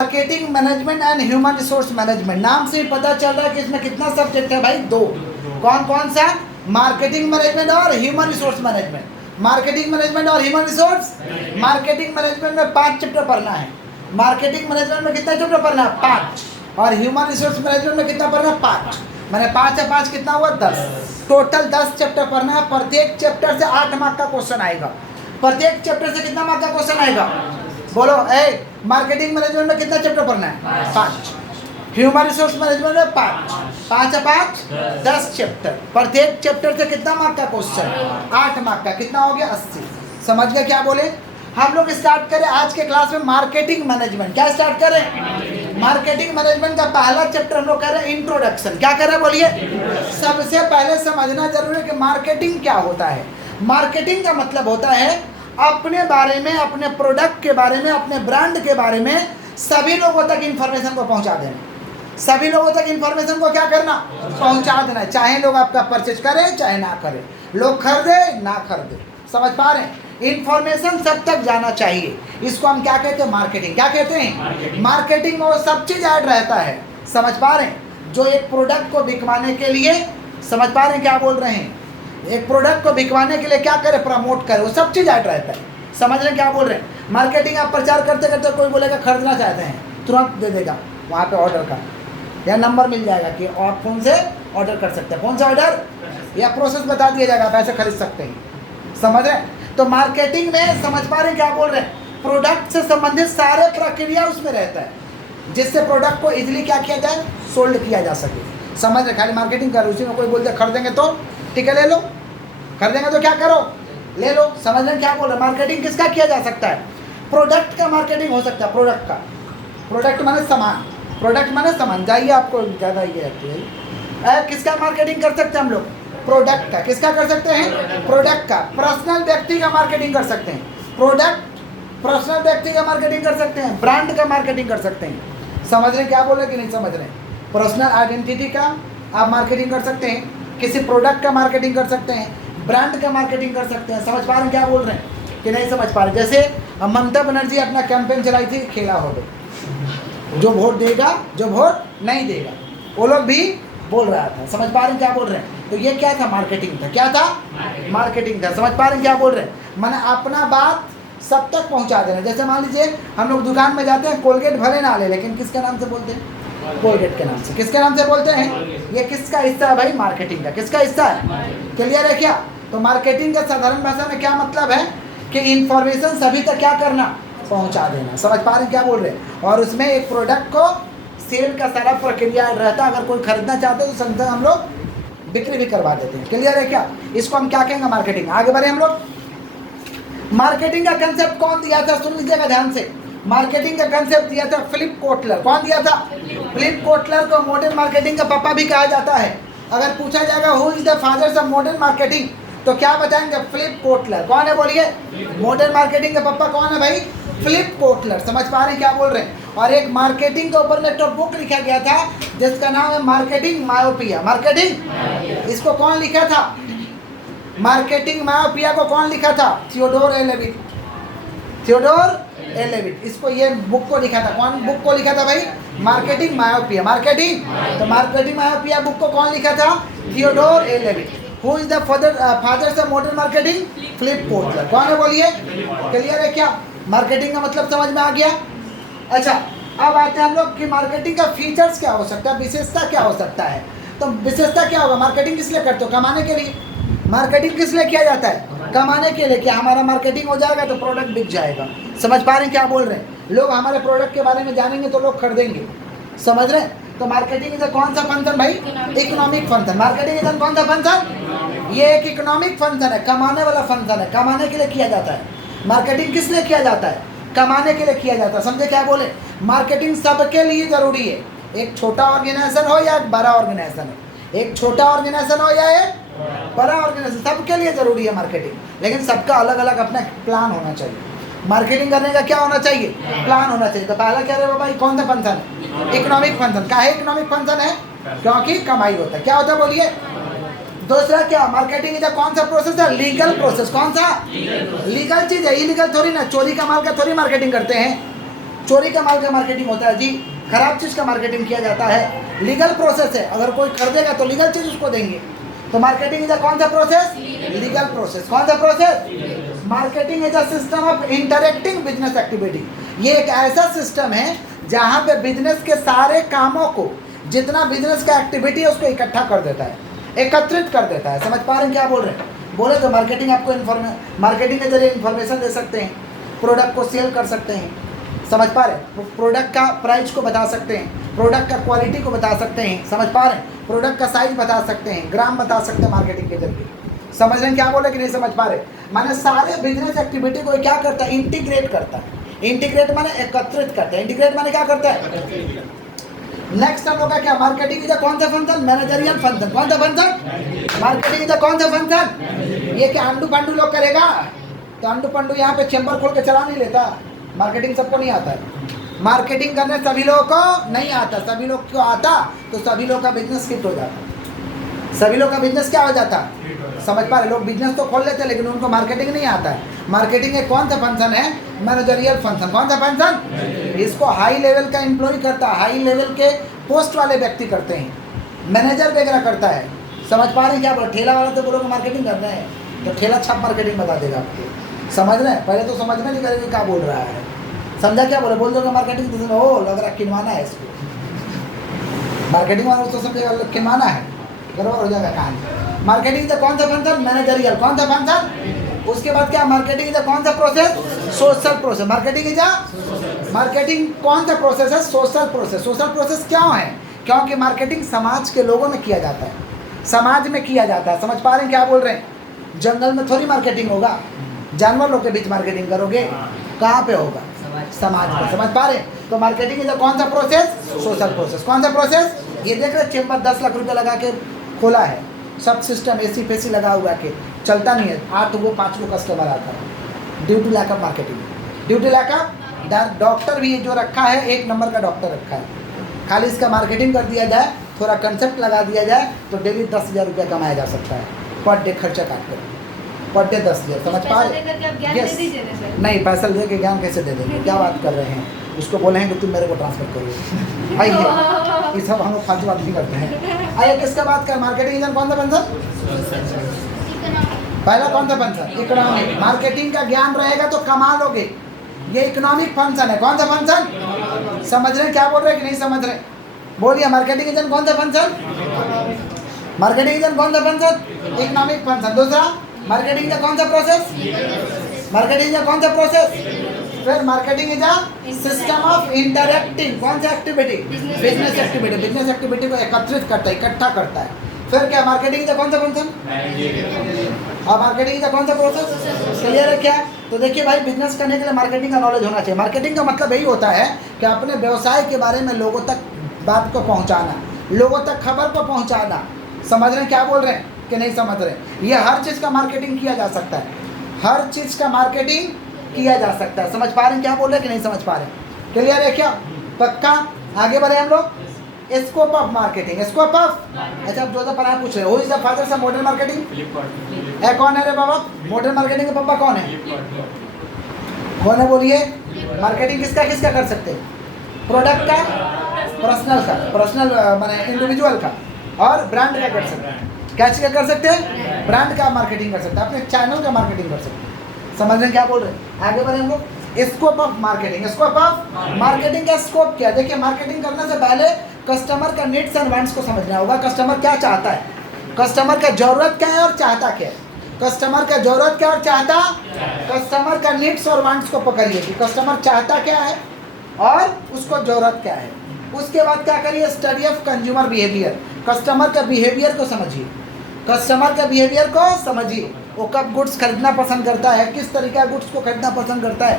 Marketing management and human resource management, नाम से ही पता चल रहा है कि इसमें कितना सब्जेक्ट है भाई, दो। कौन कौन सा? मार्केटिंग मैनेजमेंट और human resource management. Marketing management और ह्यूमन रिसोर्स, मार्केटिंग मैनेजमेंट में 5 चैप्टर पढ़ना है। मार्केटिंग मैनेजमेंट में कितना चैप्टर पढ़ना है? 5। और ह्यूमन रिसोर्स मैनेजमेंट में कितना पढ़ना है? 5। मैंने 5 या 5 कितना हुआ? 10। टोटल 10 चैप्टर पढ़ना है। प्रत्येक चैप्टर से 8 मार्क का क्वेश्चन आएगा। प्रत्येक चैप्टर से कितना मार्क का क्वेश्चन आएगा? बोलो। मार्केटिंग मैनेजमेंट में कितना चैप्टर पढ़ना है? 5। ह्यूमन रिसोर्स मैनेजमेंट में 5। 5 या 5 10 चैप्टर। प्रत्येक चैप्टर से कितना मार्क का क्वेश्चन? 8 मार्क का। कितना हो गया? 80। समझ गए क्या बोले? हम लोग स्टार्ट करें आज के क्लास में मार्केटिंग मैनेजमेंट। क्या स्टार्ट करें? मार्केटिंग मैनेजमेंट का पहला चैप्टर हम लोग कह रहे हैं इंट्रोडक्शन। क्या कर रहे हैं बोलिए? सबसे पहले समझना जरूरी है कि मार्केटिंग क्या होता है। मार्केटिंग का मतलब होता है अपने बारे में, अपने प्रोडक्ट के बारे में, अपने ब्रांड के बारे में सभी लोगों तक इंफॉर्मेशन को पहुंचा देना। सभी लोगों तक इंफॉर्मेशन को क्या करना? पहुंचा देना। चाहे लोग आपका परचेज करें चाहे ना करें, लोग खरीदे ना खरीदे। समझ पा रहे हैं? इंफॉर्मेशन सब तक जाना चाहिए। इसको हम क्या कहते हैं? मार्केटिंग। क्या कहते हैं? मार्केटिंग में वो सब चीज ऐड रहता है। समझ पा रहे हैं? जो एक प्रोडक्ट को बिकवाने के लिए, समझ पा रहे हैं क्या बोल रहे हैं? एक प्रोडक्ट को बिकवाने के लिए क्या करे? प्रमोट करे। वो सब चीज ऐड रहता है। समझ रहे हैं क्या बोल रहे हैं? मार्केटिंग आप प्रचार करते करते कोई बोलेगा खरीदना चाहते हैं, तुरंत दे देगा वहाँ पे ऑर्डर का, या नंबर मिल जाएगा कि आप फोन से ऑर्डर कर सकते हैं। फोन से ऑर्डर या प्रोसेस बता दिया जाएगा, आप ऐसे खरीद सकते हैं। समझ रहे हैं? तो मार्केटिंग में समझ पा रहे हैं क्या बोल रहे हैं? प्रोडक्ट से संबंधित सारे प्रक्रिया उसमें रहता है, जिससे प्रोडक्ट को इजीली क्या किया जाए? सोल्ड किया जा सके। समझ रहे? खाली मार्केटिंग कर, उसी में कोई बोलते खरीदेंगे तो ठीक है ले लो, खरीदेंगे तो क्या करो? ले लो। समझ रहे क्या बोल रहे? मार्केटिंग किसका किया जा सकता है? प्रोडक्ट का मार्केटिंग हो सकता है। प्रोडक्ट का, प्रोडक्ट माने सामान, प्रोडक्ट माने सामान। जाइए आपको ज़्यादा ये है। किसका मार्केटिंग कर सकते हैं हम लोग? प्रोडक्ट का। किसका कर सकते हैं? प्रोडक्ट का। पर्सनल व्यक्ति का मार्केटिंग कर सकते हैं। प्रोडक्ट पर्सनल व्यक्ति का मार्केटिंग कर सकते हैं। ब्रांड का मार्केटिंग कर सकते हैं। समझ रहे क्या बोल रहे कि नहीं समझ रहे? पर्सनल आइडेंटिटी का आप मार्केटिंग कर सकते हैं, किसी प्रोडक्ट का मार्केटिंग कर सकते हैं, ब्रांड का मार्केटिंग कर सकते हैं। समझ पा रहे हैं क्या बोल रहे हैं कि नहीं समझ पा रहे? जैसे ममता बनर्जी अपना कैंपेन चलाई थी, खेला हो गए, जो वोट देगा जो वोट नहीं देगा, वो लोग भी बोल रहा था। समझ पा रहे हैं क्या बोल रहे हैं? तो ये क्या था? मार्केटिंग था। क्या था? मार्केटिंग था। समझ पा रहे हैं क्या बोल रहे हैं? मैंने अपना बात सब तक पहुंचा देना। जैसे मान लीजिए हम लोग दुकान में जाते हैं, कोलगेट भले ना ले, लेकिन किसके नाम से बोलते हैं? कोलगेट के नाम से। किसके नाम से बोलते हैं? ये किसका हिस्सा है भाई? मार्केटिंग का। किसका हिस्सा है? क्लियर है क्या? तो मार्केटिंग का साधारण भाषा में क्या मतलब है कि इंफॉर्मेशन सभी तक क्या करना? पहुंचा देना। समझ पा रहे हैं क्या बोल रहे हैं? और उसमें एक प्रोडक्ट को सेल का सारा प्रक्रिया रहता है। अगर कोई खरीदना चाहते हैं तो संगठन हम लोग बिक्री भी करवा देते हैं। क्लियर है क्या? इसको हम क्या कहेंगे? मार्केटिंग। आगे बढ़े हम लोग। मार्केटिंग का कंसेप्ट कौन दिया था? सुन लीजिएगा ध्यान से। मार्केटिंग का कंसेप्ट दिया था फिलिप कोटलर। कौन दिया था? फिलिप कोटलर को मॉडर्न मार्केटिंग का पापा भी कहा जाता है। अगर पूछा जाएगा who is the father of modern marketing, तो क्या बताएंगे? Philip Kotler. कौन है बोलिए? मॉडर्न मार्केटिंग के पापा कौन है भाई? Philip Kotler. समझ पा रहे हैं क्या बोल रहे हैं? और एक मार्केटिंग के ऊपर में एक बुक लिखा गया था जिसका नाम है मार्केटिंग मायोपिया। मार्केटिंग, इसको कौन लिखा था? मार्केटिंग मायोपिया को कौन लिखा था? Theodore A Levitt. Theodore A Levitt. इसको ये बुक को लिखा था। कौन बुक को लिखा था भाई? Marketing myopia. मार्केटिंग, तो मार्केटिंग मायोपिया बुक को कौन लिखा था? Theodore A Levitt. Who is the father of modern marketing? Philip Kotler. कौन है बोलिए? क्लियर है क्या? मार्केटिंग का मतलब समझ में आ गया? अच्छा, अब आते हैं हम लोग कि मार्केटिंग का फीचर्स क्या हो सकता है, विशेषता क्या हो सकता है। तो विशेषता क्या होगा? मार्केटिंग किस लिए करते हो? कमाने के लिए। मार्केटिंग किस लिए किया जाता है? कमाने के लिए। क्या हमारा मार्केटिंग हो जाएगा तो प्रोडक्ट बिक जाएगा। समझ पा रहे हैं क्या बोल रहे हैं? लोग हमारे प्रोडक्ट के बारे में जानेंगे तो लोग खरीदेंगे। समझ रहे हैं? तो मार्केटिंग इधर कौन सा फंक्शन भाई? Economic function. मार्केटिंग इधर कौन सा फंक्शन? ये एक इकोनॉमिक फंक्शन है, कमाने वाला फंक्शन है। कमाने के लिए किया जाता है। मार्केटिंग किस लिए किया जाता है? कमाने के लिए किया जाता है। समझे क्या बोले? मार्केटिंग सबके लिए जरूरी है। एक छोटा ऑर्गेनाइजेशन हो या एक बड़ा ऑर्गेनाइजेशन है, एक छोटा ऑर्गेनाइजेशन हो या एक बड़ा ऑर्गेनाइजेशन, सबके लिए जरूरी है मार्केटिंग। लेकिन सबका अलग अलग अपना प्लान होना चाहिए। मार्केटिंग करने का क्या होना चाहिए? प्लान होना चाहिए। तो पहला क्या रहे भाई? कौन सा फंक्शन है? Economic function. क्या है इकोनॉमिक फंक्शन है? क्योंकि कमाई होता है। क्या होता है बोलिए? दूसरा क्या? मार्केटिंग इधर कौन सा प्रोसेस है? Legal process. कौन सा? लीगल चीज है, इलीगल थोड़ी ना। चोरी का माल का थोड़ी मार्केटिंग करते हैं। चोरी का माल का मार्केटिंग होता है जी, खराब चीज़ का मार्केटिंग किया जाता है। लीगल प्रोसेस है, अगर कोई खरीदेगा तो लीगल चीज़ उसको देंगे। तो मार्केटिंग इज अ कौन सा प्रोसेस? Legal process. कौन सा process? Marketing is a system of interacting business activity. ये एक ऐसा सिस्टम है जहाँ पे बिजनेस के सारे कामों को, जितना बिजनेस का एक्टिविटी है उसको इकट्ठा कर देता है, एकत्रित कर देता है। समझ पा रहे हैं क्या बोल रहे हैं? बोले तो मार्केटिंग आपको मार्केटिंग के जरिए इन्फॉर्मेशन दे सकते हैं, प्रोडक्ट को सेल कर सकते हैं। समझ पा रहे हैं? प्रोडक्ट का प्राइस को बता सकते हैं, प्रोडक्ट का क्वालिटी को बता सकते हैं। समझ पा रहे हैं? प्रोडक्ट का साइज बता सकते हैं, ग्राम बता सकते हैं मार्केटिंग के जरिए। समझ रहे हैं क्या बोले कि नहीं समझ पा रहे? माने सारे बिजनेस एक्टिविटी को क्या करता है? इंटीग्रेट करता है। इंटीग्रेट माने एकत्रित करता है। इंटीग्रेट माने क्या करता है? नेक्स्ट हम लोग का क्या? मार्केटिंग इज कौन सा फंक्शन? Managerial function. कौन सा फंक्शन? मार्केटिंग इज कौन सा फंक्शन? ये क्या अंडू पंडू लोग करेगा? तो अंडू पंडू यहाँ पे चैम्बर खोल के चला नहीं लेता। मार्केटिंग सबको नहीं आता है। मार्केटिंग करने सभी लोगों को नहीं आता। सभी लोग को आता तो सभी लोग का बिजनेस हिट हो जाता। सभी लोग का बिजनेस क्या हो जाता? समझ पा रहे? लोग बिजनेस तो खोल लेते हैं लेकिन उनको मार्केटिंग नहीं आता है। मार्केटिंग एक कौन सा फंक्शन है? Managerial function. कौन सा फंक्शन? इसको हाई लेवल का एम्प्लॉय करता है, हाई लेवल के पोस्ट वाले व्यक्ति करते हैं, मैनेजर वगैरह करता है। समझ पा रहे हैं क्या बोल? ठेला वाला तो बोलोगे मार्केटिंग करना है तो ठेला छाप मार्केटिंग बता देगा आपको। समझ रहे हैं? पहले तो समझ में नहीं करेंगे क्या बोल रहा है। समझा क्या बोले? बोल दोगे मार्केटिंग, ओ लग रहा किनवाना है इसको। मार्केटिंग वाला तो समझेगा किनवाना है, गड़बड़ हो जाएगा कहानी। मार्केटिंग कौन सा फंक्शन? मैनेजरियल। कौन सा फंक्शन? उसके बाद क्या? मार्केटिंग इज कौन सा process? Social process. Marketing is marketing कौन सा प्रोसेस है? Social process. सोशल प्रोसेस क्यों है? क्योंकि मार्केटिंग समाज के लोगों में किया जाता है, समाज में किया जाता है। समझ पा रहे हैं क्या बोल रहे हैं? जंगल में थोड़ी मार्केटिंग होगा, जानवर लोग के बीच मार्केटिंग करोगे, कहाँ पे होगा? समाज में। समझ पा रहे? तो मार्केटिंग इज कौन सा प्रोसेस? Social process. कौन सा प्रोसेस? ये देख रहे चेम्बर 10 लाख रुपया लगा के खोला है, सब सिस्टम एसी फेसी लगा हुआ के चलता नहीं है, 8 गो 5 गो कस्टमर आता है। Due to lack of marketing, due to lack of. Doctor भी जो रखा है, 1 नंबर का डॉक्टर रखा है, खाली इसका मार्केटिंग कर दिया जाए, थोड़ा कंसेप्ट लगा दिया जाए तो डेली 10,000 रुपया कमाया जा सकता है पर डे, खर्चा काट कर पर डे 10,000। समझ पा रहे? यस। नहीं, पैसा दे के ज्ञान कैसे दे देंगे? क्या बात कर रहे हैं? उसको बोले हैं कि तुम मेरे को ट्रांसफर करो। आइए, ये सब हम लोग फालतू बात नहीं करते हैं। आइए, किसका बात कर? मार्केटिंग कौन सा फंक्शन? पहला कौन सा फंक्शन? इकोनॉमिक। मार्केटिंग का ज्ञान रहेगा तो कमा लोगे। ये इकोनॉमिक फंक्शन है। कौन सा फंक्शन? समझ रहे हैं क्या बोल रहे हैं कि नहीं समझ रहे? बोलिए, मार्केटिंग कौन सा फंक्शन? मार्केटिंग कौन सा फंक्शन? Economic function. दूसरा, मार्केटिंग का कौन सा प्रोसेस? मार्केटिंग का कौन सा प्रोसेस? फिर marketing is a system of interacting. कौन सा activity? Business activity. Business activity को एकत्रित करता है, इकट्ठा करता है। फिर क्या? मार्केटिंग का कौन सा फंक्शन? और मार्केटिंग का कौन सा प्रोसेस? क्लियर है क्या? तो देखिए भाई, बिजनेस करने के लिए मार्केटिंग का नॉलेज होना चाहिए। मार्केटिंग का मतलब यही होता है कि अपने व्यवसाय के बारे में लोगों तक बात को पहुंचाना, लोगों तक खबर को पहुंचाना। समझ रहे हैं क्या बोल रहे हैं कि नहीं समझ रहे? ये हर चीज़ का मार्केटिंग किया जा सकता है, हर चीज़ का मार्केटिंग किया जा सकता है। समझ पा रहे हैं क्या बोल रहे हैं कि नहीं समझ पा रहे? क्लियर है क्या? पक्का? आगे बढ़े हम लोग। Scope of marketing. Scope of, अच्छा आप जो पढ़ा पूछ रहे हो, is the father of modern marketing? कौन है रे बाबा? मॉडर्न मार्केटिंग के पापा कौन है? कौन है बोलिए? मार्केटिंग किसका किसका कर सकते हैं? प्रोडक्ट का, पर्सनल का, पर्सनल माने इंडिविजुअल का, और ब्रांड का कर सकते हैं। क्या चीज़ का कर सकते हैं? ब्रांड का मार्केटिंग कर सकते हैं, अपने चैनल का मार्केटिंग कर सकते हैं। समझ रहे हैं क्या बोल रहे हैं? आगे बढ़े हम लोग। Scope of marketing. Scope of marketing का स्कोप क्या? देखिए, मार्केटिंग करने से पहले कस्टमर का नीड्स एंड वांट्स को समझना होगा। कस्टमर क्या चाहता है, कस्टमर का जरूरत क्या है और चाहता क्या है। कस्टमर का जरूरत क्या और चाहता, कस्टमर का नीड्स और वांट्स को पकड़िए कि कस्टमर चाहता क्या है और उसको जरूरत क्या है। उसके बाद क्या करिए? Study of consumer behaviour. Customer का बिहेवियर को समझिए, कस्टमर का बिहेवियर को समझिए। वो कब गुड्स खरीदना पसंद करता है, किस तरीका गुड्स को खरीदना पसंद करता है।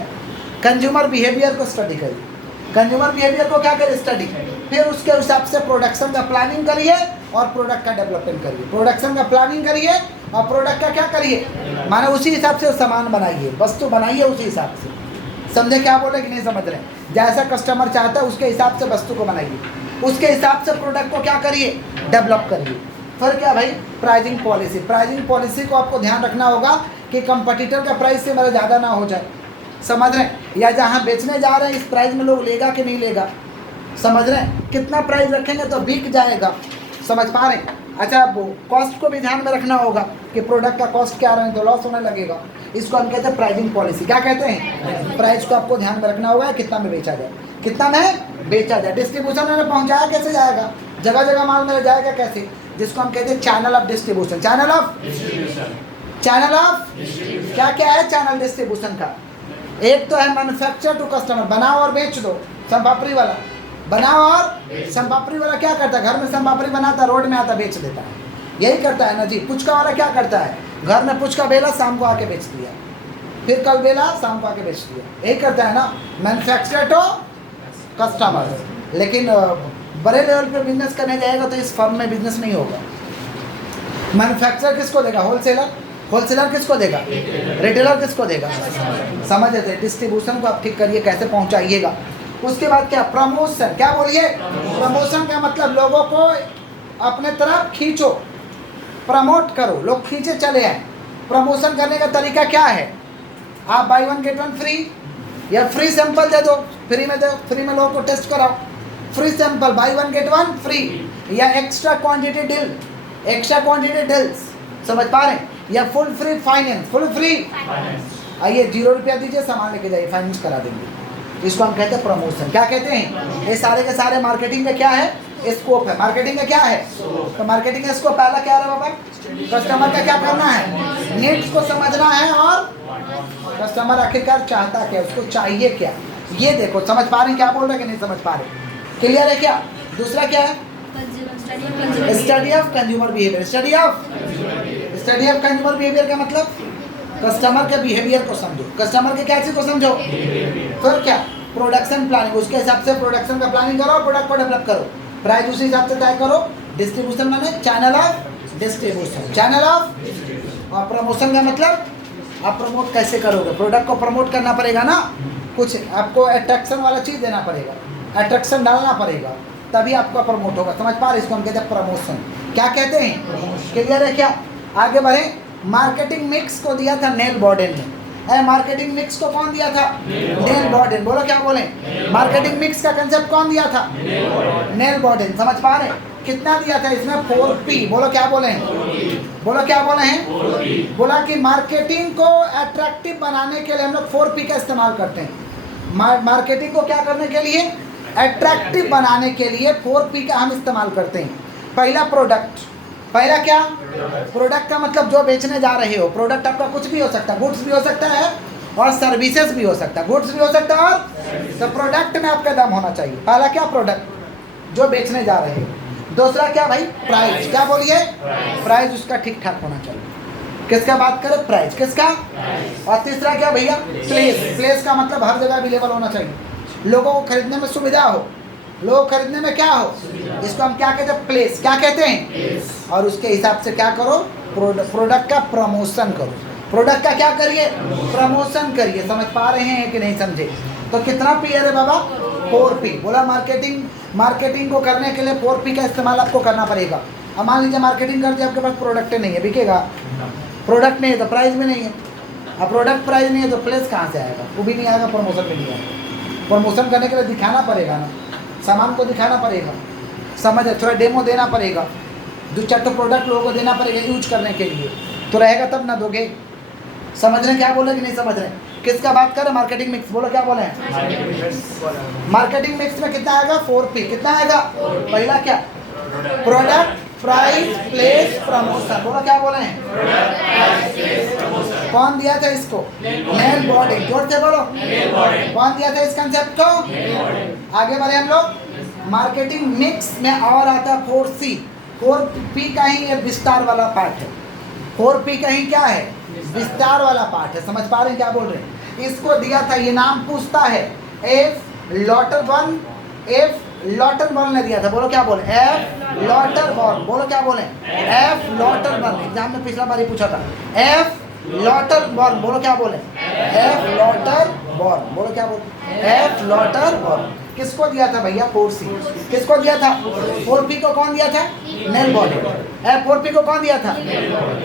कंज्यूमर बिहेवियर को स्टडी करिए। कंज्यूमर बिहेवियर को क्या करिए? स्टडी। फिर उसके हिसाब से प्रोडक्शन का प्लानिंग करिए और प्रोडक्ट का डेवलपमेंट करिए। प्रोडक्शन का प्लानिंग करिए और प्रोडक्ट का क्या करिए? माने उसी हिसाब से सामान बनाइए, वस्तु बनाइए उसी हिसाब से। समझे क्या बोले कि नहीं समझ रहे? जैसा कस्टमर चाहता है उसके हिसाब से वस्तु को बनाइए, उसके हिसाब से प्रोडक्ट को क्या करिए? डेवलप करिए। फिर क्या भाई? Pricing policy. प्राइसिंग पॉलिसी को आपको ध्यान रखना होगा कि कंपटीटर का प्राइस से मेरा ज़्यादा ना हो जाए। समझ रहे हैं? या जहाँ बेचने जा रहे हैं इस प्राइस में लोग लेगा कि नहीं लेगा, समझ रहे हैं? कितना प्राइस रखेंगे तो बिक जाएगा, समझ पा रहे हैं? अच्छा, वो कॉस्ट को भी ध्यान में रखना होगा कि प्रोडक्ट का कॉस्ट क्या रहे हैं तो लॉस होने लगेगा। इसको हम कहते हैं प्राइसिंग पॉलिसी। क्या कहते हैं? प्राइस को आपको ध्यान में रखना होगा, कितना में बेचा जाए, कितना में बेचा जाए। डिस्ट्रीब्यूशन में पहुंचाया कैसे जाएगा, जगह जगह माल मेरे जाएगा कैसे, जिसको हम कहते हैं channel of distribution. Channel of क्या क्या है चैनल डिस्ट्रीब्यूशन का? एक तो है मैन्युफैक्चर टू कस्टमर, बनाओ और बेच दो, संपापड़ी वाला। बनाओ और संपापड़ी वाला क्या करता है? घर में संपापड़ी बनाता, रोड में आता बेच देता है, यही करता है ना जी। पुचका वाला क्या करता है? घर में पुचका बेला, शाम को आके बेच दिया, फिर कल बेला, शाम को आके बेच दिया, यही करता है ना, मैन्युफैक्चर टू कस्टमर। लेकिन बड़े लेवल पे बिजनेस करने जाएगा तो इस फर्म में बिजनेस नहीं होगा। मैन्युफैक्चर किसको देगा? होलसेलर। होलसेलर किसको देगा? रिटेलर किसको देगा? समझ लेते हैं। डिस्ट्रीब्यूशन को आप ठीक करिए, कैसे पहुंचाइएगा। उसके बाद क्या? प्रमोशन। क्या बोलिए? प्रमोशन का मतलब लोगों को अपने तरफ खींचो, प्रमोट करो, लोग खींचे चले आए। प्रमोशन करने का तरीका क्या है? आप बाई 1 गेट 1 फ्री, या फ्री सैंपल दे दो, फ्री में दो, फ्री में लोगों को टेस्ट कराओ, free sample, buy 1 get 1 free, या extra quantity deal, extra quantity deals, समझ पा रहे हैं? या full free finance, full free आइए 0 रुपया दीजिए, सामान लेके जाइए, फाइनेंस करा देंगे। इसको हम कहते हैं प्रमोशन। क्या कहते हैं? ये सारे के सारे मार्केटिंग का क्या है? स्कोप है। मार्केटिंग का क्या है? तो मार्केटिंग का स्कोप पहला क्या है बाबा? कस्टमर का क्या करना है? नीड्स को समझना है, और कस्टमर आखिरकार चाहता क्या, उसको चाहिए क्या, ये देखो। समझ पा रहे हैं क्या बोल रहे हैं कि नहीं समझ पा रहे? क्लियर है क्या? दूसरा क्या है? Study of consumer behaviour. Study of consumer behaviour का मतलब कस्टमर के बिहेवियर को समझो, कस्टमर के क्या चीज को समझो। फिर क्या? प्रोडक्शन प्लानिंग, उसके हिसाब से प्रोडक्शन का प्लानिंग करो, प्रोडक्ट को डेवलप करो, प्राइस उसी हिसाब से तय करो। डिस्ट्रीब्यूशन माने channel of distribution, channel of. और प्रमोशन का मतलब आप प्रमोट कैसे करोगे, प्रोडक्ट को प्रमोट करना पड़ेगा ना, कुछ आपको अट्रैक्शन वाला चीज़ देना पड़ेगा, अट्रैक्शन डालना पड़ेगा, तभी आपका प्रमोट होगा। समझ पा रहे? इसको हम कहते हैं प्रमोशन। क्या कहते हैं? क्लियर है क्या? आगे बढ़े। मार्केटिंग मिक्स को दिया था नेल बॉर्डन ने। मार्केटिंग मिक्स को कौन दिया था? नेल बॉर्डन। बोलो क्या बोले? मार्केटिंग मिक्स का कंसेप्ट कौन दिया था? नेल बॉर्डन। समझ पा रहे? कितना दिया था इसमें? 4P। बोलो क्या बोले हैं? बोलो क्या बोले हैं? बोला कि मार्केटिंग को अट्रैक्टिव बनाने के लिए हम लोग 4P का इस्तेमाल करते हैं। मार्केटिंग को क्या करने के लिए? अट्रैक्टिव बनाने के लिए 4P का हम इस्तेमाल करते हैं। पहला प्रोडक्ट, पहला क्या? प्रोडक्ट का मतलब जो बेचने जा रहे हो। प्रोडक्ट आपका कुछ भी हो सकता है, गुड्स भी हो सकता है और सर्विसेज भी हो सकता है, गुड्स भी हो सकता है और तो प्रोडक्ट में आपका दम होना चाहिए। पहला क्या? प्रोडक्ट जो बेचने जा रहे हो। दूसरा क्या भाई? प्राइस। क्या बोलिए? प्राइस उसका ठीक ठाक होना चाहिए। किसका बात करें? प्राइस। किसका? और तीसरा क्या भैया? प्लेस। प्लेस का मतलब हर जगह अवेलेबल होना चाहिए, लोगों को खरीदने में सुविधा हो, लोग खरीदने में क्या हो, इसको हम क्या कहते हैं? प्लेस। क्या कहते हैं? और उसके हिसाब से क्या करो? प्रोडक्ट का प्रमोशन करो। प्रोडक्ट का क्या करिए? प्रमोशन करिए। समझ पा रहे हैं कि नहीं समझे? तो कितना P है रे बाबा? 4P। बोला मार्केटिंग को करने के लिए 4P का इस्तेमाल आपको करना पड़ेगा। अब मान लीजिए मार्केटिंग कर दिया, आपके पास प्रोडक्ट नहीं है, बिकेगा? प्रोडक्ट नहीं है तो प्राइस भी नहीं है। अब प्रोडक्ट प्राइस नहीं है तो प्लेस कहाँ से आएगा? वो भी नहीं आएगा, प्रमोशन भी नहीं आएगा। प्रमोशन करने के लिए दिखाना पड़ेगा ना, सामान को दिखाना पड़ेगा, समझ है? थोड़ा डेमो देना पड़ेगा, 2-4 प्रोडक्ट लोगों को देना पड़ेगा यूज करने के लिए, तो रहेगा तब ना दोगे। समझ रहे हैं क्या बोल रहे कि नहीं समझ रहे? किसका बात करें? Marketing mix. बोलो क्या बोले हैं? मार्केटिंग मिक्स में कितना आएगा? 4P। कितना आएगा? पहला क्या? Product, price, place, promotion. बोलो क्या बोले हैं? कौन दिया था इसको? नेल बॉर्डन। जोर से बोलो। कौन दिया था इस कंसेप्ट को? आगे बढ़े हम लोग। मार्केटिंग मिक्स में और आता है 4C। 4P का ही ये विस्तार वाला पार्ट है। 4P का ही क्या है? विस्तार वाला पार्ट है। समझ पा रहे हैं क्या बोल रहे हैं? इसको दिया था, ये नाम पूछता है, F. लॉटरबर्न ने दिया था। बोलो क्या बोले? F. लॉटरबर्न। बोलो क्या बोले? F. लॉटरबर्न। एग्जाम में पिछला बार ही पूछा था। F. लॉटरबर्न। बोलो क्या बोले? F. लॉटरबर्न। बोलो क्या बोले? F. लॉटरबर्न। किसको दिया था भैया? 4C। किसको दिया था? 4P को कौन दिया था? नेल बॉर्डन। 4P को कौन दिया था?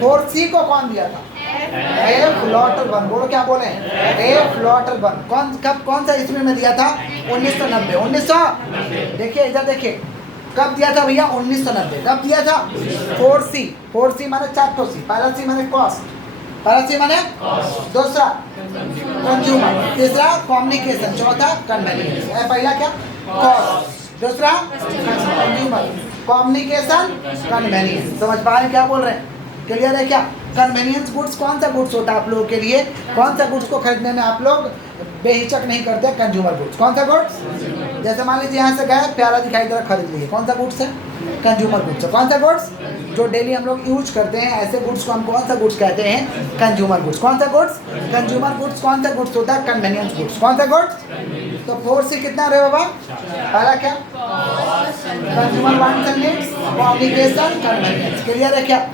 4C को कौन दिया था? ए फ्लॉटर बन, बोलो क्या बोले, ए फ्लॉटर बन। कौन सा ईस्वी में दिया था? 1990। 1900, देखिए इधर देखिए, कब दिया था भैया? 1990। कब दिया था? 4C। 4C माने 4 सी। पहला सी माने कॉस्ट, पहला सी माने दूसरा कंज्यूमर, तीसरा कम्युनिकेशन, चौथा कन्वीनियंस। पहला क्या? कॉस्ट, दूसरा कंज्यूमर, कम्युनिकेशन, कन्वीनियंस। समझ पा रहे क्या बोल रहे हैं? क्लियर है क्या? कन्वीनियंस गुड्स कौन सा गुड्स होता है आप लोगों के लिए? कौन सा गुड्स को खरीदने में आप लोग बेहिचक नहीं करते? Consumer goods. कौन सा गुड्स? जैसे मान लीजिए यहाँ से गए, प्यारा दिखाई दे रहा, खरीद लिए, कौन सा गुड्स है? Consumer goods. कौन सा गुड्स? जो डेली हम लोग यूज करते हैं, ऐसे गुड्स को हम कौन सा गुड्स कहते हैं? Consumer goods. कौन सा गुड्स? Consumer goods. कौन सा गुड्स होता है? Convenience goods. कौन सा गुड्स? तो 4C कितना रहे बाबा? पहला क्या? Consumer wants and needs, communication, convenience. Clear है क्या?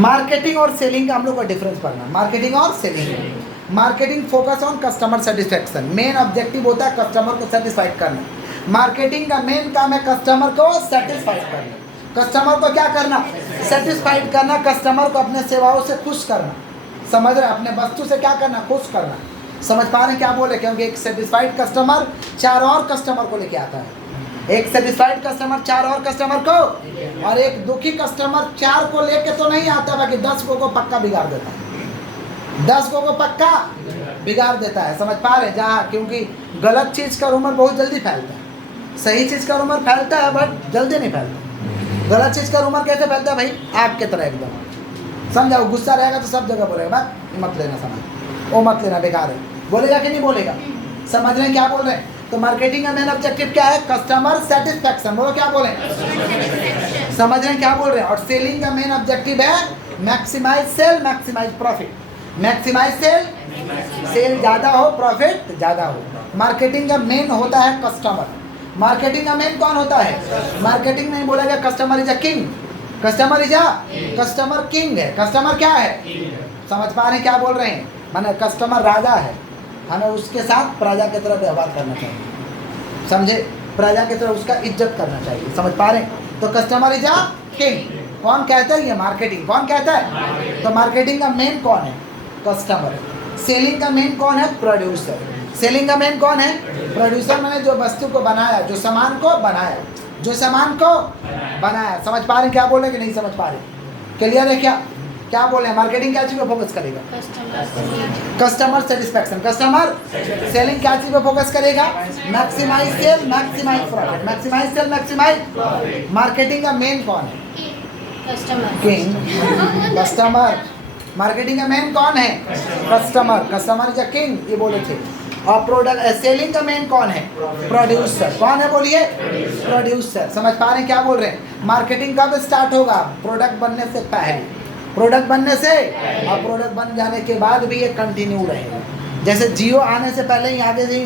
मार्केटिंग और सेलिंग का हम लोग का डिफरेंस पढ़ना। मार्केटिंग और selling. Marketing focus on customer satisfaction, main objective होता है कस्टमर को सेटिस्फाइड करना। मार्केटिंग का मेन काम है कस्टमर को सेटिस्फाइड करना। कस्टमर को क्या करना? सेटिस्फाइड करना, कस्टमर को अपने सेवाओं से खुश करना। समझ रहे? अपने वस्तु से क्या करना? खुश करना। समझ पा रहे क्या बोले? क्योंकि एक सेटिस्फाइड कस्टमर 4 और कस्टमर को लेके आता है। एक सेटिस्फाइड कस्टमर 4 और कस्टमर को, और एक दुखी कस्टमर 4 को लेके तो नहीं आता, बाकी 10 को पक्का बिगाड़ देता है। 10 को पक्का बिगाड़ देता है। समझ पा रहे? जहाँ क्योंकि गलत चीज़ का रूमर बहुत जल्दी फैलता है, सही चीज़ का रूमर फैलता है बट जल्दी नहीं फैलता। गलत चीज़ का रूमर कैसे फैलता है भाई? आग के तरह एकदम। समझाओ, गुस्सा रहेगा तो सब जगह बोलेगा, बात मत लेना, समझ वो मत लेना, बेकार है। बोलेगा कि नहीं बोलेगा? समझ रहे हैं क्या बोल रहे हैं? तो मार्केटिंग का मेन ऑब्जेक्टिव क्या है? Customer satisfaction. बोलो क्या बोले? समझ रहे हैं क्या बोल रहे हैं? और सेलिंग का मेन ऑब्जेक्टिव है maximise sale, maximise profit. Maximise sale, sale ज़्यादा हो, प्रॉफिट ज़्यादा हो। मार्केटिंग का मेन होता है कस्टमर। मार्केटिंग का मेन कौन होता है? मार्केटिंग में बोला गया customer is a king. Customer is a, customer king है। कस्टमर क्या है? समझ पा रहे हैं क्या बोल रहे हैं? माने कस्टमर राजा है, हमें उसके साथ प्रजा की तरह व्यवहार करना चाहिए। समझे? प्रजा की तरह उसका इज्जत करना चाहिए। समझ पा रहे हैं? तो कस्टमर इज अ किंग। कौन कहता है? ये मार्केटिंग। कौन कहता है? तो मार्केटिंग का मेन कौन है? कस्टमर। सेलिंग का मेन कौन है? प्रोड्यूसर। सेलिंग का मेन कौन है? प्रोड्यूसर। मैंने जो वस्तु को बनाया, जो सामान को बनाया, जो सामान को बनाया। समझ पा रहे हैं क्या बोल रहे कि नहीं समझ पा रहे? क्लियर है क्या? क्या बोल रहे हैं? मार्केटिंग क्या चीज़ पे फोकस करेगा? Customer satisfaction. कस्टमर सेलिंग क्या चीज़ पे फोकस करेगा? Maximise sale, maximise profit. Maximise sale, maximise. Marketing का मेन कौन है? King, customer. मार्केटिंग का मेन कौन है? Customer. Customer is a king, ये बोले थे। और प्रोडक्ट सेलिंग का मेन कौन है? प्रोड्यूसर। कौन है बोलिए? प्रोड्यूसर। समझ पा रहे हैं क्या बोल रहे हैं? मार्केटिंग कब स्टार्ट होगा? प्रोडक्ट बनने से पहले। प्रोडक्ट बनने से, और प्रोडक्ट बन जाने के बाद भी ये कंटिन्यू रहेगा। जैसे जियो आने से पहले ही आगे से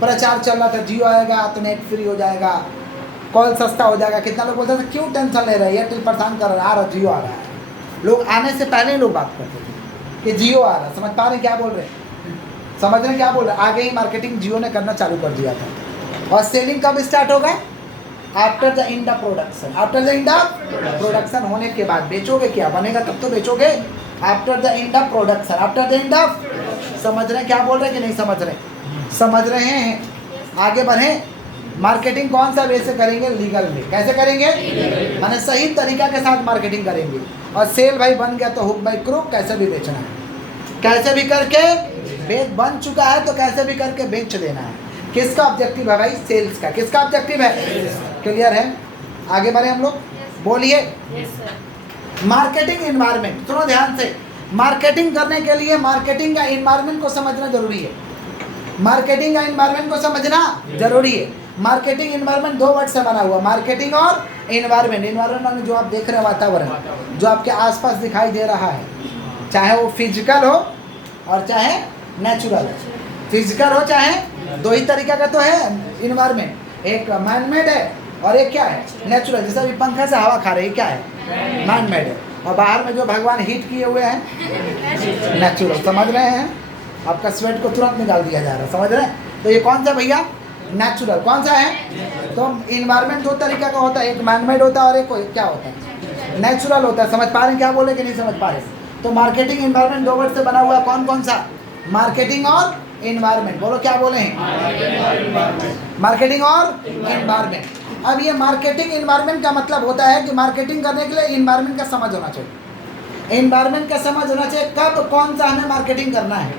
प्रचार चल रहा था, जियो आएगा तो नेट फ्री हो जाएगा, कॉल सस्ता हो जाएगा। कितना लोग बोलते थे क्यों टेंशन ले रहे हैं, एयरटेल परेशान कर रहा है, आ रहा जियो आ रहा है। लोग आने से पहले ही लोग बात करते थे कि जियो आ रहा है। समझ पा रहे हैं क्या बोल रहे हैं? समझ रहे हैं क्या बोल रहे हैं? आगे ही मार्केटिंग जियो ने करना चालू कर दिया था। और सेलिंग कब स्टार्ट होगा? After the end of production. After the end of production होने के बाद बेचोगे, क्या बनेगा तब तो बेचोगे। After the end of production, after the end of. समझ रहे हैं क्या बोल रहे हैं कि नहीं समझ रहे? समझ रहे हैं? आगे बढ़े। मार्केटिंग कौन सा वे से करेंगे? लीगल में। कैसे करेंगे? माने सही तरीका के साथ मार्केटिंग करेंगे। और सेल भाई बन गया तो हुक बाई क्रूक, कैसे भी बेचना है, कैसे भी करके बेच, बन चुका है तो कैसे भी करके बेच देना है। किसका ऑब्जेक्टिव है भाई? सेल्स का। किसका ऑब्जेक्टिव है? क्लियर है? आगे बढ़े हम लोग, बोलिए। मार्केटिंग इन्वायरमेंट, सुनो ध्यान से। मार्केटिंग करने के लिए मार्केटिंग का इन्वायरमेंट को समझना जरूरी है। मार्केटिंग का इन्वायरमेंट को समझना जरूरी है। मार्केटिंग इन्वायरमेंट 2 वर्ड से बना हुआ, मार्केटिंग और इन्वायरमेंट। इन्वायरमेंट जो आप देख रहे हैं, वातावरण जो आपके आसपास दिखाई दे रहा है, चाहे वो फिजिकल हो और चाहे नेचुरल हो। फिजिकल हो चाहे, 2 ही तरीका का तो है इन्वायरमेंट, एक मैनमेड है और एक क्या है? नेचुरल। जैसे अभी पंखा से हवा खा रहे हैं, क्या है? मैनमेड है। और बाहर में जो भगवान हीट किए हुए हैं, नेचुरल। समझ रहे हैं? आपका स्वेट को तुरंत निकाल दिया जा रहा है। समझ रहे हैं? तो ये कौन सा भैया? नेचुरल। कौन सा है? तो इन्वायरमेंट 2 तरीका का होता है, एक मैनमेड होता है और एक क्या होता है? नेचुरल होता है। समझ पा रहे हैं क्या बोले कि नहीं समझ पा रहे? तो मार्केटिंग इन्वायरमेंट दो वर्ड से बना हुआ है, कौन कौन सा? मार्केटिंग और इन्वायरमेंट। बोलो क्या बोले हैं? मार्केटिंग और इन्वायरमेंट। अब ये मार्केटिंग इन्वायरमेंट का मतलब होता है कि मार्केटिंग करने के लिए इन्वायरमेंट का समझ होना चाहिए। इन्वायरमेंट का समझ होना चाहिए, कब कौन सा हमें मार्केटिंग करना है,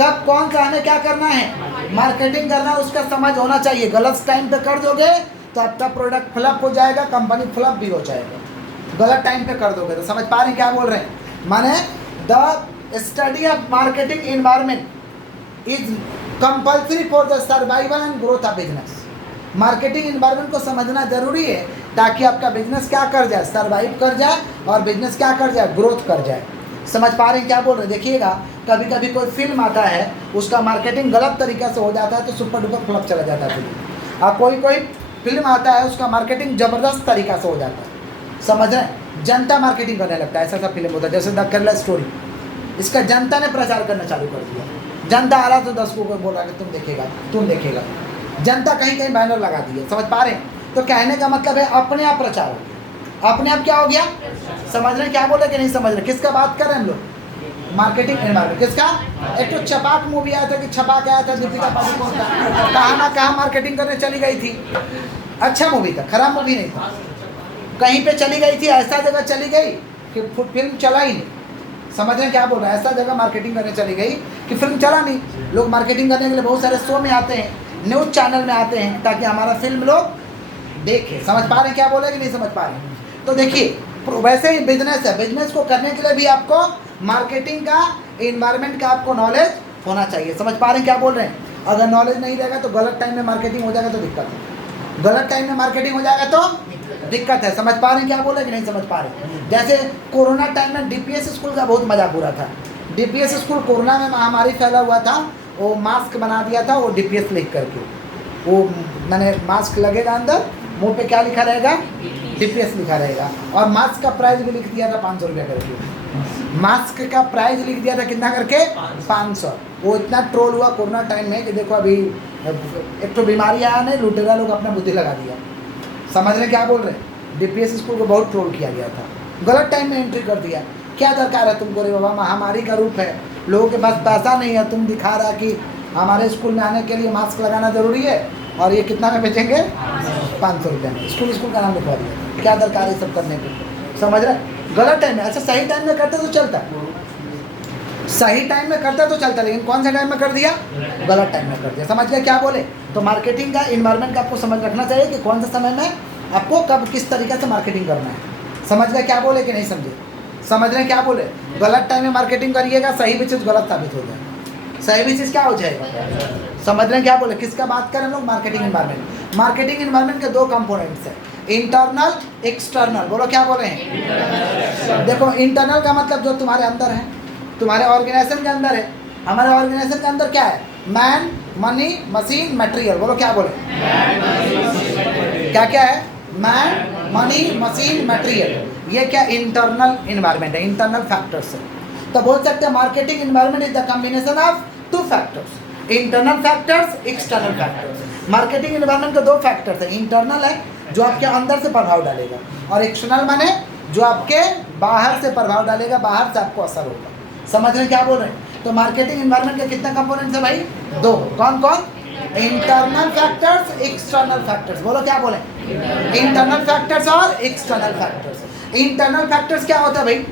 कब कौन सा हमें क्या करना है, मार्केटिंग करना है, उसका समझ होना चाहिए। गलत टाइम पे कर दोगे तो आपका प्रोडक्ट फ्लॉप हो जाएगा, कंपनी फ्लॉप भी हो जाएगा। गलत टाइम पे कर दोगे तो, समझ पा रहे हैं क्या बोल रहे हैं? माने the study of marketing environment is compulsory for the survival and growth of business. Marketing environment को समझना जरूरी है ताकि आपका बिजनेस क्या कर जाए, सर्वाइव कर जाए, और बिजनेस क्या कर जाए, ग्रोथ कर जाए। समझ पा रहे हैं क्या बोल रहे हैं? देखिएगा, कभी कभी कोई फिल्म आता है, उसका मार्केटिंग गलत तरीके से हो जाता है तो सुपर डुपर फ्लॉप चला जाता है फिल्म। और कोई फिल्म आता है, उसका मार्केटिंग ज़बरदस्त तरीका से हो जाता है। समझ रहे हैं? जनता मार्केटिंग करने लगता है, ऐसा फिल्म होता है। जैसे द केरला स्टोरी, इसका जनता ने प्रचार करना चालू कर दिया। जनता आ रहा तो 10 को बोला कि तुम देखेगा, तुम देखेगा। जनता कहीं कहीं बैनर लगा दिए। समझ पा रहे हैं? तो कहने का मतलब है अपने आप प्रचार हो गया, अपने आप क्या हो गया। समझ रहे हैं क्या बोले कि नहीं समझ रहे? किसका बात कर रहे हैं हम लोग? Marketing environment. किसका? एक तो छपाक मूवी आया था कि छपाक आया था, दीपिका पादुकोण का, कहाँ ना कहाँ मार्केटिंग करने चली गई थी। अच्छा मूवी था, खराब मूवी नहीं था। कहीं पे चली गई थी, ऐसा जगह चली गई कि फिल्म चला ही नहीं। समझ रहे हैं क्या बोल रहे हैं? ऐसा जगह मार्केटिंग करने चली गई कि फिल्म चला नहीं। लोग मार्केटिंग करने के लिए बहुत सारे शो में आते हैं, न्यूज़ चैनल में आते हैं, ताकि हमारा फिल्म लोग देखें। समझ पा रहे हैं क्या बोले कि नहीं समझ पा रहे हैं? तो देखिए, वैसे ही बिजनेस है, बिजनेस को करने के लिए भी आपको मार्केटिंग का, इन्वायरमेंट का आपको नॉलेज होना चाहिए। समझ पा रहे हैं क्या बोल रहे हैं? अगर नॉलेज नहीं रहेगा तो गलत टाइम में मार्केटिंग हो जाएगा तो दिक्कत है, गलत टाइम में मार्केटिंग हो जाएगा तो दिक्कत है। समझ पा रहे हैं क्या बोल रहे हैं कि नहीं समझ पा रहे? जैसे कोरोना टाइम में डीपीएस स्कूल का बहुत मजाक हो रहा था। डीपीएस स्कूल कोरोना में महामारी फैला हुआ था, वो मास्क बना दिया था, वो डीपीएस लिख करके, वो मैंने मास्क लगेगा अंदर, मुंह पे क्या लिखा रहेगा, डीपीएस लिखा रहेगा। और मास्क का प्राइस भी लिख दिया था 500 रुपये करके। मास्क का प्राइस लिख दिया था कितना करके, 500। वो इतना ट्रोल हुआ कोरोना टाइम में कि देखो अभी एक तो बीमारी आया नहीं, लुटेरा लोग अपना बुद्धि लगा दिया। समझ रहे क्या बोल रहे हैं? डीपीएस स्कूल को बहुत ट्रोल किया गया था, गलत टाइम में एंट्री कर दिया। क्या दरकार है तुमको रे बाबा, महामारी का रूप है, लोगों के पास पैसा नहीं है, तुम दिखा रहा कि हमारे स्कूल में आने के लिए मास्क लगाना ज़रूरी है, और ये कितना में बेचेंगे, 500 रुपये में। स्कूल का नाम लिखवा दिया। क्या दरकार है सब करने को? समझ रहे? गलत टाइम में। अच्छा, सही टाइम में करते तो चलता, सही टाइम में करता तो चलता, लेकिन कौन सा टाइम में कर दिया, गलत टाइम में कर दिया। समझ गए क्या बोले? तो मार्केटिंग का, इन्वायरमेंट का आपको समझ रखना चाहिए कि कौन सा समय में आपको कब किस तरीके से मार्केटिंग करना है। समझ गए क्या बोले कि नहीं समझे? समझ रहे हैं क्या बोले? गलत टाइम में मार्केटिंग करिएगा, सही भी चीज़ गलत साबित हो जाएगा, सही भी चीज़ क्या हो जाएगा। समझ रहे हैं क्या बोले? किसका बात करें हम लोग? Marketing environment. मार्केटिंग इन्वायरमेंट के दो कंपोनेंट्स हैं, इंटरनल, एक्सटर्नल। बोलो क्या बोले हैं? देखो, इंटरनल का मतलब जो तुम्हारे अंदर है, तुम्हारे ऑर्गेनाइजेशन के अंदर है। हमारे ऑर्गेनाइजेशन के अंदर क्या है? Man, money, machine, material. बोलो क्या बोले? क्या क्या है? Man, money, machine, material. ये क्या इंटरनल इन्वायरमेंट है, इंटरनल फैक्टर्स है। तो बोल सकते हैं marketing environment is the combination of two factors, internal factors, external factors. Marketing environment के दो फैक्टर्स है, इंटरनल है जो आपके अंदर से प्रभाव डालेगा, और एक्सटर्नल माने जो आपके बाहर से प्रभाव डालेगा, बाहर से आपको असर होगा। समझ रहे हैं क्या बोल रहे हैं? तो मार्केटिंग इन्वायरमेंट के कितने कंपोनेंट्स है भाई? दो। कौन कौन? Internal factors, external factors. बोलो क्या बोले? इंटरनल फैक्टर्स और एक्सटर्नल फैक्टर्स। इंटरनल फैक्टर्स क्या होता है भाई?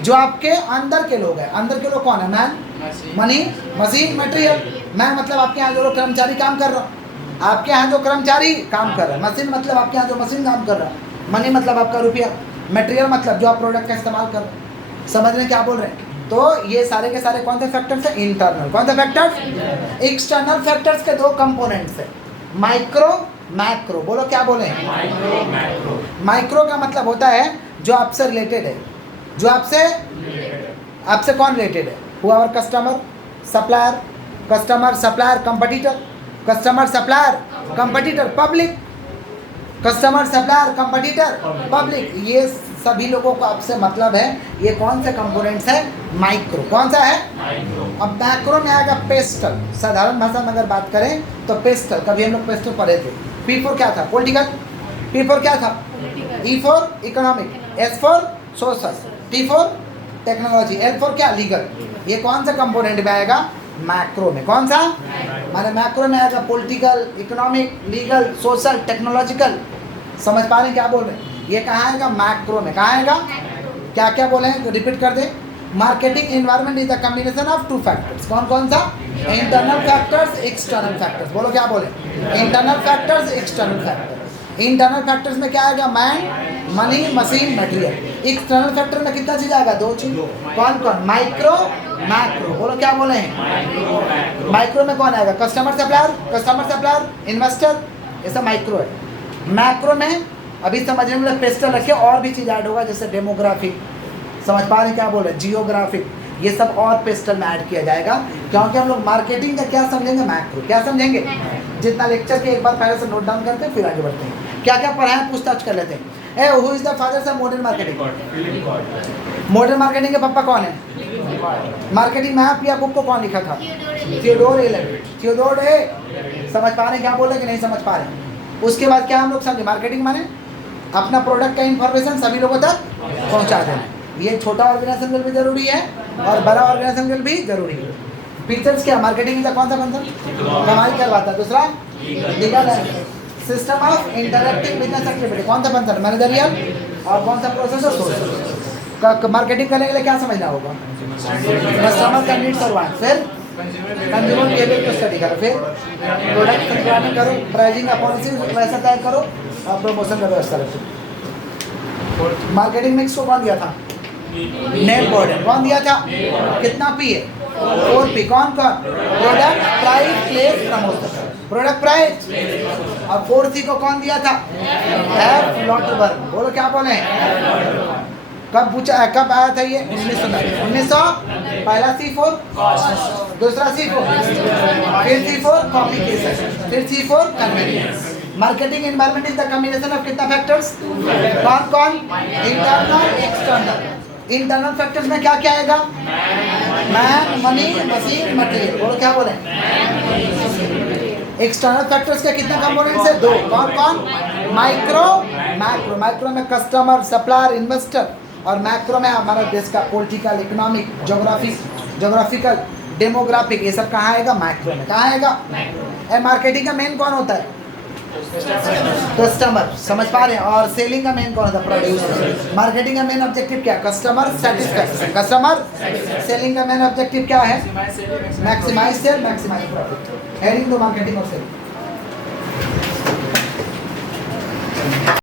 जो आपके अंदर के लोग हैं। अंदर के लोग कौन है? Man, money, machine, material. Man मतलब आपके यहाँ जो कर्मचारी काम कर रहा है, आपके यहाँ जो कर्मचारी काम कर रहा है। मशीन मतलब आपके यहाँ जो मशीन काम कर रहा है। मनी मतलब आपका रुपया। मटेरियल मतलब जो आप प्रोडक्ट का इस्तेमाल कर रहे हैं। समझ रहे हैं क्या बोल रहे हैं? तो ये सारे के सारे कौन से फैक्टर्स हैं? इंटरनल। कौन से फैक्टर्स? एक्सटर्नल फैक्टर्स के दो कंपोनेंट्स हैं, माइक्रो, मैक्रो। बोलो क्या बोले? Micro, macro. माइक्रो का मतलब होता है जो आपसे रिलेटेड है, जो आपसे कौन रिलेटेड है? हुआ customer, supplier, customer, supplier, competitor, customer, supplier, competitor, public, customer, supplier, competitor, public. ये सभी लोगों को आपसे मतलब है। ये कौन से कंपोनेंट्स है? माइक्रो। कौन सा है? माइक्रो। अब मैक्रो में आएगा पेस्टल। साधारण भाषा में अगर बात करें तो पेस्टल, कभी हम लोग पेस्टल पढ़े थे। पी फॉर क्या था? पॉलिटिकल। पी फॉर क्या था? E for economic, S for social, T for technology, L for क्या, लीगल। ये कौन सा कंपोनेंट में आएगा, मैक्रो में। कौन सा, माने मैक्रो में आएगा political, economic, legal, social, technological. समझ पा रहे हैं क्या बोल रहे हैं, ये कहाँ आएगा, मैक्रो में। कहाँ आएगा, क्या क्या बोले हैं, रिपीट कर दे। Marketing environment is the combination of two factors. कौन कौन सा, इंटरनल फैक्टर्स, एक्सटर्नल फैक्टर्स। बोलो क्या बोले, internal factors, external factors. Internal factors में क्या आएगा, man, money, machine, material. External factor में कितना चीज आएगा, दो चीज। कौन कौन, माइक्रो, मैक्रो। बोलो क्या बोले हैं, माइक्रो में कौन आएगा, कस्टमर सप्लायर, इन्वेस्टर, ये सब माइक्रो है। मैक्रो में अभी समझने में पेस्टल रखे, और भी चीज़ ऐड होगा, जैसे डेमोग्राफिक, समझ पा रहे हैं क्या बोले, जियोग्राफिक, ये सब और पेस्टल में ऐड किया जाएगा। क्योंकि हम लोग मार्केटिंग का क्या समझेंगे, मैक्रो। क्या समझेंगे, जितना लेक्चर के एक बार पहले से नोट डाउन करते हैं, फिर आगे बढ़ते हैं। क्या क्या पढ़ा है, पूछताछ कर लेते हैं। Who is the father of modern marketing, modern marketing के पापा कौन है, मार्केटिंग मैप या बुक को कौन लिखा था, थियोडोर ए। समझ पा रहे हैं क्या बोले कि नहीं समझ पा रहे। उसके बाद क्या हम लोग समझे, मार्केटिंग माने अपना प्रोडक्ट का इंफॉर्मेशन सभी लोगों तक पहुंचा देना। ये छोटा ऑर्गेनाइजेशन के लिए भी जरूरी है और बड़ा ऑर्गेनाइजेशन के लिए भी जरूरी है। फीचर्स क्या, मार्केटिंग का कौन सा कंसेप्ट, कमाई करवाता है। दूसरा, legal system of interacting business activity. कौन सा कंसेप्ट, मैनेजरियल, और कौन सा प्रोसेस और सोशल। मार्केटिंग करने के लिए क्या समझना होगा, कस्टमर का नीड्स और वांट, फिर कंज्यूमर बिहेवियर को स्टडी करो, फिर प्रोडक्ट रिक्वायरमेंट करो, प्राइसिंग का पॉलिसी वैसा तय करो, और प्रमोशन का व्यवस्था रखो। मार्केटिंग मिक्स को कौन दिया था, नेल बॉर्डन। कौन दिया था, कितना पी है, 4P। कौन कौन, product, price, place, promotion. Product, price, और 4C को कौन दिया था, एफ लॉटबर्ग। बोलो क्या बोले, कब पूछा, कब आया था ये, 1900। पहला C4, दूसरा C4, फिर C4 कॉम्प्लिकेशन, फिर C4 convenience. Marketing environment is the combination of कितना फैक्टर्स, कौन कौन, इंटरनल, एक्सटर्नल। इंटरनल फैक्टर्स में क्या क्या आएगा, मैन, मनी, मशीन, मटेरियल। बोलो क्या बोले। एक्सटर्नल फैक्टर्स के कितने कंपोनेंट्स है, दो। कौन कौन, माइक्रो, मैक्रो। माइक्रो में कस्टमर, सप्लायर, इन्वेस्टर, और मैक्रो में हमारा देश का पॉलिटिकल, इकोनॉमिक, जोग्राफिकल, डेमोग्राफिक, ये सब कहाँ आएगा, मैक्रो में। कहाँ आएगा, मार्केटिंग का मेन कौन होता है, कस्टमर। समझ पा रहे हैं। और सेलिंग का मेन कौन होता है, प्रोड्यूसर। मार्केटिंग का मेन ऑब्जेक्टिव क्या है, कस्टमर सेटिस्फैक्शन। कस्टमर, सेलिंग का मेन ऑब्जेक्टिव क्या है, maximise sale, maximise profit. Heading दो, मार्केटिंग और सेलिंग।